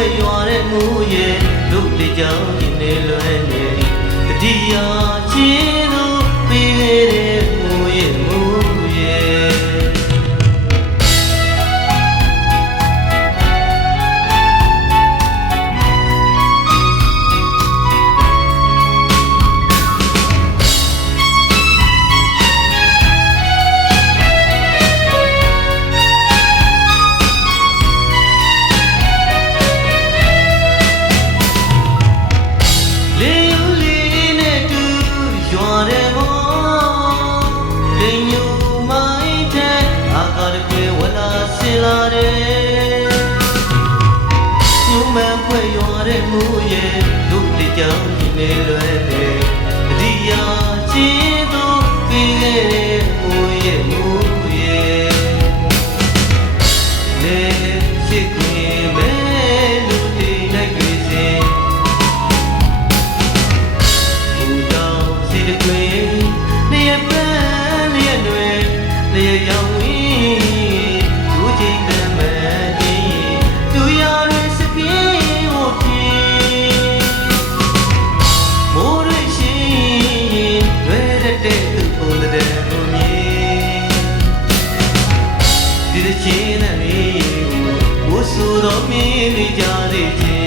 ဖွဲ့ရွာတဲ့မူရဲ့တို့တကြောင်ရင်နေလွယ်နေဒီယာချီတို့ပြီးခဲ့တဲ့မူရဲ့မူရဲ့ဖွဲ့ရွာတဲ့မူရဲ့တို့တကြောင်ရင်နေလွယ်နေဒီယာချီတို့ပြီးခဲ့တဲ့မူရဲ့မူရဲ့လေရှိခွေမဲလူတွေလိုက်တွေစဉ်ဘူတော်စီတခွေလျက်ပန်းလျက်တွေလျက်ရောင်ဝင်းလူချင်းတမ်းမဲ့သူရရဲ့စပင်းဒီချင်းနဲ့ဘိုးဆိုတော်မင်းလေးကြသေးချင်း